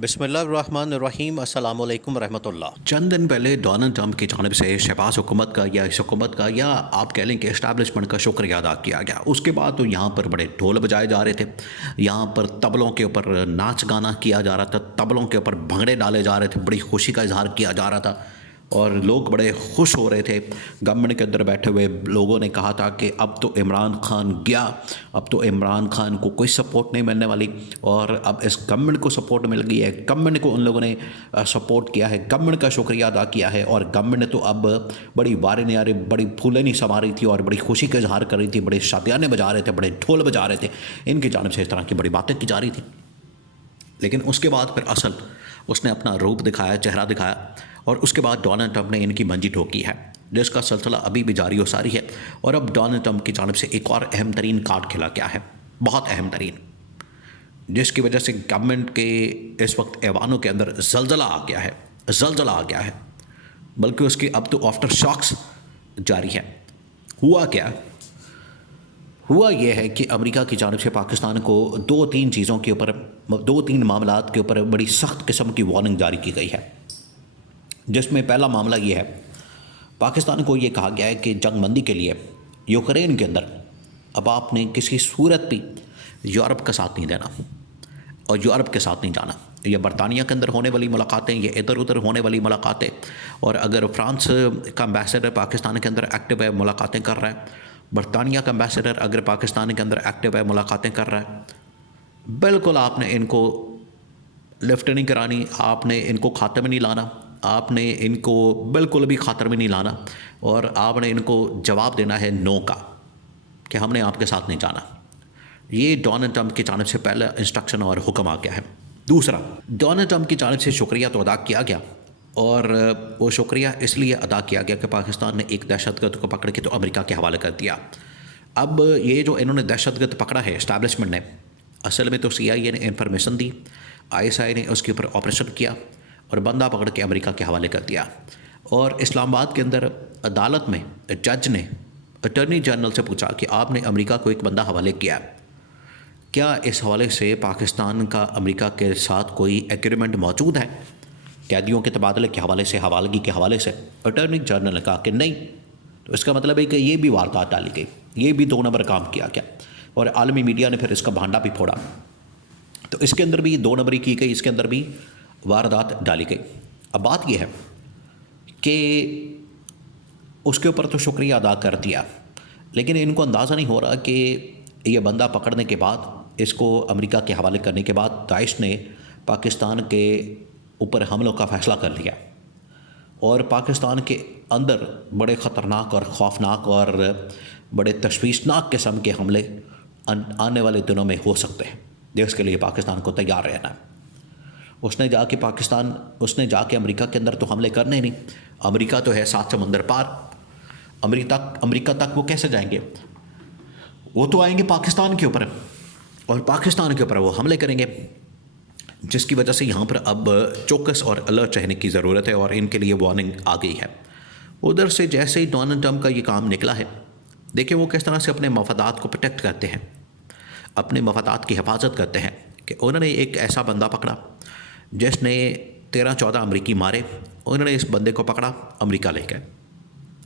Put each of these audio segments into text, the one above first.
بسم اللہ الرحمن الرحیم، السلام علیکم ورحمۃ اللہ۔ چند دن پہلے ڈونلڈ ٹرمپ کی جانب سے شہباز حکومت کا یا اس حکومت کا یا آپ کہہ لیں کہ اسٹیبلشمنٹ کا شکریہ ادا کیا گیا۔ اس کے بعد تو یہاں پر بڑے ڈھول بجائے جا رہے تھے، یہاں پر طبلوں کے اوپر ناچ گانا کیا جا رہا تھا، طبلوں کے اوپر بھنگڑے ڈالے جا رہے تھے، بڑی خوشی کا اظہار کیا جا رہا تھا اور لوگ بڑے خوش ہو رہے تھے۔ گورنمنٹ کے اندر بیٹھے ہوئے لوگوں نے کہا تھا کہ اب تو عمران خان گیا، اب تو عمران خان کو کوئی سپورٹ نہیں ملنے والی، اور اب اس گورنمنٹ کو سپورٹ مل گئی ہے۔ گورنمنٹ کو ان لوگوں نے سپورٹ کیا ہے، گورنمنٹ کا شکریہ ادا کیا ہے، اور گورنمنٹ نے تو اب بڑی وارے نیارے بڑی پھولیں نہیں سما رہی تھی اور بڑی خوشی کا اظہار کر رہی تھی، بڑے شادیانے بجا رہے تھے، بڑے ڈھول بجا رہے تھے، ان کی جانب سے اس طرح کی بڑی باتیں کی جا رہی تھیں۔ لیکن اس کے بعد پھر اصل اس نے اپنا روپ دکھایا، چہرہ دکھایا، اور اس کے بعد ڈونلڈ ٹرمپ نے ان کی منجی ٹھوکی ہے، جس کا سلسلہ ابھی بھی جاری و ساری ہے۔ اور اب ڈونلڈ ٹرمپ کی جانب سے ایک اور اہم ترین کارڈ کھیلا گیا ہے، بہت اہم ترین، جس کی وجہ سے گورنمنٹ کے اس وقت ایوانوں کے اندر زلزلہ آ گیا ہے، زلزلہ آ گیا ہے، بلکہ اس کے اب تو آفٹر شاکس جاری ہے۔ ہوا کیا؟ ہوا یہ ہے کہ امریکہ کی جانب سے پاکستان کو دو تین معاملات کے اوپر بڑی سخت قسم کی وارننگ جاری کی گئی ہے، جس میں پہلا معاملہ یہ ہے، پاکستان کو یہ کہا گیا ہے کہ جنگ بندی کے لیے یوکرین کے اندر اب آپ نے کسی صورت بھی یورپ کا ساتھ نہیں دینا اور یورپ کے ساتھ نہیں جانا۔ یہ برطانیہ کے اندر ہونے والی ملاقاتیں، یہ ادھر ادھر ہونے والی ملاقاتیں، اور اگر فرانس کا امبیسڈر پاکستان کے اندر ایکٹیو ہے، ملاقاتیں کر رہا ہے، برطانیہ کا امبیسڈر اگر پاکستان کے اندر ایکٹیو ہے، ملاقاتیں کر رہا ہے، بالکل آپ نے ان کو لفٹ نہیں کرانی، آپ نے ان کو خاطر میں نہیں لانا، آپ نے ان کو بالکل بھی خاطر میں نہیں لانا، اور آپ نے ان کو جواب دینا ہے نو کا، کہ ہم نے آپ کے ساتھ نہیں جانا۔ یہ ڈونلڈ ٹرمپ کی جانب سے پہلا انسٹرکشن اور حکم آ گیا ہے۔ دوسرا، ڈونلڈ ٹرمپ کی جانب سے شکریہ تو ادا کیا گیا، اور وہ شکریہ اس لیے ادا کیا گیا کہ پاکستان نے ایک دہشت گرد کو پکڑ کے تو امریکہ کے حوالے کر دیا۔ اب یہ جو انہوں نے دہشت گرد پکڑا ہے اسٹیبلشمنٹ نے، اصل میں تو CIA نے انفارمیشن دی، ISI نے اس کے اوپر آپریشن کیا اور بندہ پکڑ کے امریکہ کے حوالے کر دیا۔ اور اسلام آباد کے اندر عدالت میں جج نے اٹارنی جنرل سے پوچھا کہ آپ نے امریکہ کو ایک بندہ حوالے کیا، کیا اس حوالے سے پاکستان کا امریکہ کے ساتھ کوئی ایگریمنٹ موجود ہے قیدیوں کے تبادلے کے حوالے سے، حوالگی کے حوالے سے؟ اٹارنی جنرل نے کہا کہ نہیں۔ تو اس کا مطلب ہے کہ یہ بھی واردات ڈالی گئی، یہ بھی 2 نمبر کام کیا گیا، اور عالمی میڈیا نے پھر اس کا بھانڈا بھی پھوڑا۔ تو اس کے اندر بھی 2 نمبری کی گئی، اس کے اندر بھی واردات ڈالی گئی۔ اب بات یہ ہے کہ اس کے اوپر تو شکریہ ادا کر دیا، لیکن ان کو اندازہ نہیں ہو رہا کہ یہ بندہ پکڑنے کے بعد، اس کو امریکہ کے حوالے کرنے کے بعد، داعش نے پاکستان کے اوپر حملوں کا فیصلہ کر لیا، اور پاکستان کے اندر بڑے خطرناک اور خوفناک اور بڑے تشویشناک قسم کے حملے آنے والے دنوں میں ہو سکتے ہیں، جس کے لیے پاکستان کو تیار رہنا ہے۔ اس نے جا کے امریکہ کے اندر تو حملے کرنے ہی نہیں۔ امریکہ تو ہے 7 سمندر پار، امریکہ تک وہ کیسے جائیں گے؟ وہ تو آئیں گے پاکستان کے اوپر، اور پاکستان کے اوپر وہ حملے کریں گے، جس کی وجہ سے یہاں پر اب چوکس اور الرٹ رہنے کی ضرورت ہے، اور ان کے لیے وارننگ آ گئی ہے۔ ادھر سے جیسے ہی ڈونلڈ ٹرمپ کا یہ کام نکلا ہے، دیکھیں وہ کس طرح سے اپنے مفادات کو پروٹیکٹ کرتے ہیں، اپنے مفادات کی حفاظت کرتے ہیں، کہ انہوں نے ایک ایسا بندہ پکڑا جس نے 13-14 امریکی مارے، انہوں نے اس بندے کو پکڑا، امریکہ لے گئے،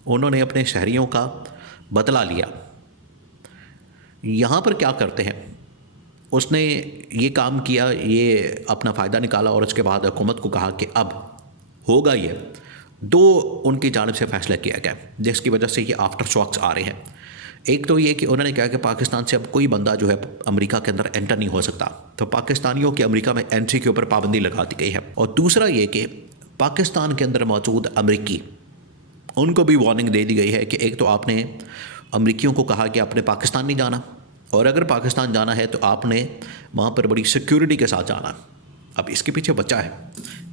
انہوں نے اپنے شہریوں کا بدلہ لیا۔ یہاں پر کیا کرتے ہیں، اس نے یہ کام کیا، یہ اپنا فائدہ نکالا، اور اس کے بعد حکومت کو کہا کہ اب ہوگا یہ 2 ان کی جانب سے فیصلہ کیا گیا، جس کی وجہ سے یہ آفٹر شاکس آ رہے ہیں۔ ایک تو یہ کہ انہوں نے کہا کہ پاکستان سے اب کوئی بندہ جو ہے امریکہ کے اندر انٹر نہیں ہو سکتا، تو پاکستانیوں کے امریکہ میں انٹری کے اوپر پابندی لگا دی گئی ہے۔ اور دوسرا یہ کہ پاکستان کے اندر موجود امریکی، ان کو بھی وارننگ دے دی گئی ہے کہ ایک تو آپ نے امریکیوں کو کہا کہ آپ نے پاکستان نہیں جانا، اور اگر پاکستان جانا ہے تو آپ نے وہاں پر بڑی سیکیورٹی کے ساتھ جانا۔ اب اس کے پیچھے وجہ ہے،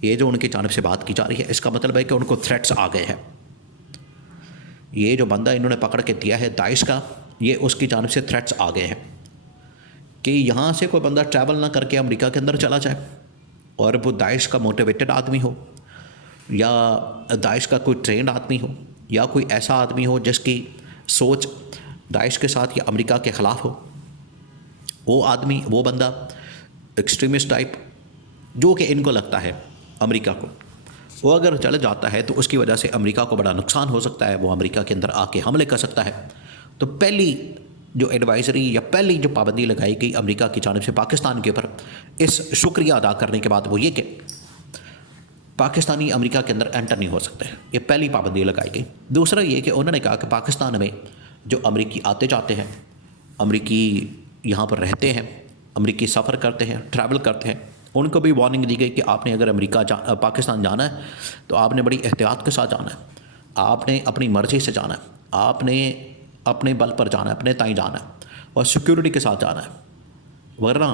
یہ جو ان کی جانب سے بات کی جا رہی ہے، اس کا مطلب ہے کہ ان کو تھریٹس آ گئے ہیں۔ یہ جو بندہ انہوں نے پکڑ کے دیا ہے داعش کا، یہ اس کی جانب سے تھریٹس آ گئے ہیں کہ یہاں سے کوئی بندہ ٹریول نہ کر کے امریکہ کے اندر چلا جائے، اور وہ داعش کا موٹیویٹڈ آدمی ہو، یا داعش کا کوئی ٹرینڈ آدمی ہو، یا کوئی ایسا آدمی ہو جس کی سوچ داعش کے ساتھ یا امریکہ کے خلاف ہو، وہ آدمی، وہ بندہ ایکسٹریمسٹ ٹائپ جو کہ ان کو لگتا ہے امریکہ کو، وہ اگر چل جاتا ہے تو اس کی وجہ سے امریکہ کو بڑا نقصان ہو سکتا ہے، وہ امریکہ کے اندر آ کے حملے کر سکتا ہے۔ تو پہلی جو ایڈوائزری یا پہلی جو پابندی لگائی گئی امریکہ کی جانب سے پاکستان کے اوپر اس شکریہ ادا کرنے کے بعد، وہ یہ کہ پاکستانی امریکہ کے اندر انٹر نہیں ہو سکتے، یہ پہلی پابندی لگائی گئی۔ دوسرا یہ کہ انہوں نے کہا کہ پاکستان میں جو امریکی آتے جاتے ہیں، امریکی یہاں پر رہتے ہیں، امریکی سفر کرتے ہیں، ٹریول کرتے ہیں، ان کو بھی وارننگ دی گئی کہ آپ نے اگر پاکستان جانا ہے تو آپ نے بڑی احتیاط کے ساتھ جانا ہے، آپ نے اپنی مرضی سے جانا ہے، آپ نے اپنے بل پر جانا ہے، اپنے تائیں جانا ہے اور سیکیورٹی کے ساتھ جانا ہے، ورنہ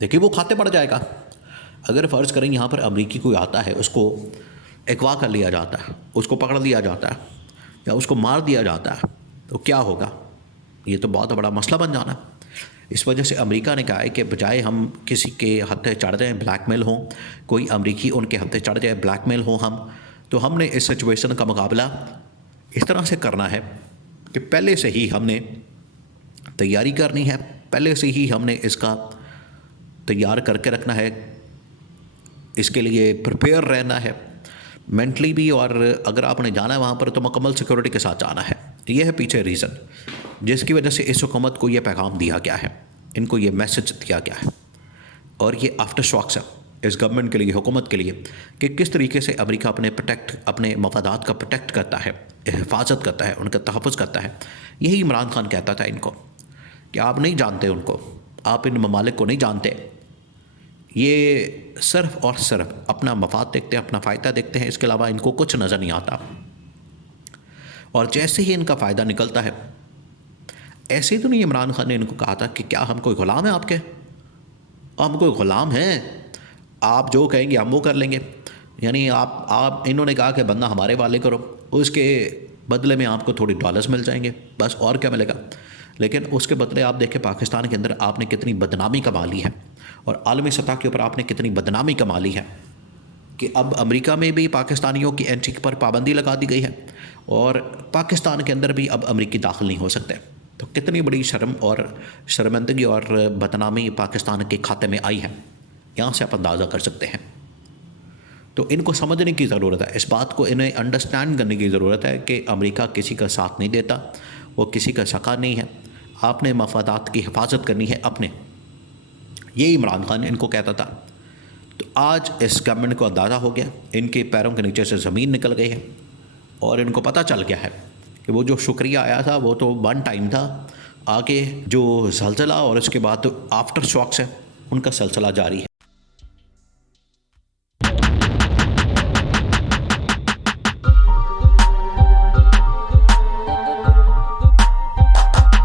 دیکھیے وہ کھاتے پڑ جائے گا۔ اگر فرض کریں یہاں پر امریکی کوئی آتا ہے، اس کو اغوا کر لیا جاتا ہے، اس کو پکڑ لیا جاتا ہے یا اس کو مار دیا جاتا ہے تو کیا ہوگا؟ یہ تو بہت بڑا مسئلہ بن جانا ہے۔ اس وجہ سے امریکہ نے کہا ہے کہ بجائے ہم کسی کے ہتھے چڑھ جائیں، بلیک میل ہوں، کوئی امریکی ان کے ہتھے چڑھ جائے، بلیک میل ہوں ہم نے اس سچویشن کا مقابلہ اس طرح سے کرنا ہے کہ پہلے سے ہی ہم نے تیاری کرنی ہے، پہلے سے ہی ہم نے اس کا تیار کر کے رکھنا ہے، اس کے لیے پریپیئر رہنا ہے مینٹلی بھی، اور اگر آپ نے جانا ہے وہاں پر تو مکمل سیکورٹی کے ساتھ جانا ہے۔ یہ ہے پیچھے ریزن جس کی وجہ سے اس حکومت کو یہ پیغام دیا گیا ہے، ان کو یہ میسج دیا گیا ہے، اور یہ آفٹر شاکس ہے اس گورنمنٹ کے لیے، حکومت کے لیے، کہ کس طریقے سے امریکہ اپنے مفادات کا پروٹیکٹ کرتا ہے، حفاظت کرتا ہے، ان کا تحفظ کرتا ہے۔ یہی عمران خان کہتا تھا ان کو کہ آپ نہیں جانتے ان کو، آپ ان ممالک کو نہیں جانتے، یہ صرف اور صرف اپنا مفاد دیکھتے ہیں، اپنا فائدہ دیکھتے ہیں، اس کے علاوہ ان کو کچھ نظر نہیں آتا۔ اور جیسے ہی ان کا فائدہ نکلتا ہے، ایسے ہی تو نہیں عمران خان نے ان کو کہا تھا کہ کیا ہم کوئی غلام ہیں آپ کے؟ ہم کوئی غلام ہیں، آپ جو کہیں گے ہم وہ کر لیں گے۔ یعنی آپ انہوں نے کہا کہ بندہ ہمارے والے کرو، اس کے بدلے میں آپ کو تھوڑی ڈالرز مل جائیں گے، بس اور کیا ملے گا۔ لیکن اس کے بدلے آپ دیکھیں پاکستان کے اندر آپ نے کتنی بدنامی کما لی ہے، اور عالمی سطح کے اوپر آپ نے کتنی بدنامی کما لی ہے کہ اب امریکہ میں بھی پاکستانیوں کی انٹری پر پابندی لگا دی گئی ہے، اور پاکستان کے اندر بھی اب امریکی داخل نہیں ہو سکتے۔ تو کتنی بڑی شرم اور شرمندگی اور بدنامی پاکستان کے کھاتے میں آئی ہے، یہاں سے آپ اندازہ کر سکتے ہیں۔ تو ان کو سمجھنے کی ضرورت ہے، اس بات کو انہیں انڈرسٹینڈ کرنے کی ضرورت ہے کہ امریکہ کسی کا ساتھ نہیں دیتا، وہ کسی کا سکا نہیں ہے، آپ نے مفادات کی حفاظت کرنی ہے اپنے۔ یہی عمران خان ان کو کہتا تھا۔ تو آج اس گورنمنٹ کو اندازہ ہو گیا، ان کے پیروں کے نیچے سے زمین نکل گئی ہے، اور ان کو پتہ چل گیا ہے کہ وہ جو شکریہ آیا تھا وہ تو ون ٹائم تھا، آگے جو زلزلہ اور اس کے بعد آفٹر شاکس ہے ان کا سلسلہ جاری ہے۔